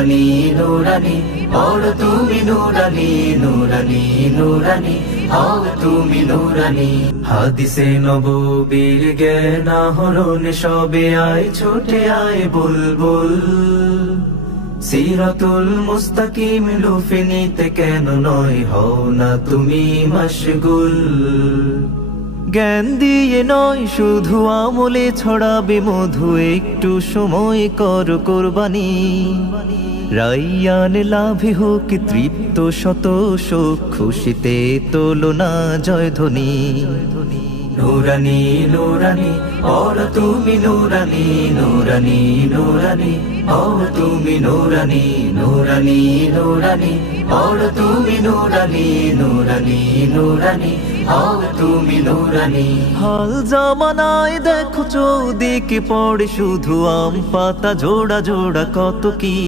নুরানি নুরানি পড়ো তুমি নুরানি নুরানি নুরানি হও তুমি নুরানি হাদিসে নববীর জ্ঞান আহরণ সবে আয় ছুটে আয় বুলবুল সিরাতুল মুস্তাকিম লুফে নিতে কেন নয় হও না তুমি মশগুল জ্ঞান দিয়ে নয় শুধু আমলে ছড়াবে মধু একটু সময় কর কুরবানি রাইয়ান লাভে হোক তৃপ্ত শত শোক খুশিতে তোলো না জয়ধ্বনি নুরানি নুরানি পড়ো তুমি নুরানি নুরানি নুরানি হও তুমি নুরানি নুরানি নুরানি পড়ো তুমি নুরানি নুরানি নুরানি হও তুমি নুরানি হাল জামানায় দেখো চৌদিকে পড়ে শুধু আম পাতা জোড়া জোড়া কত কি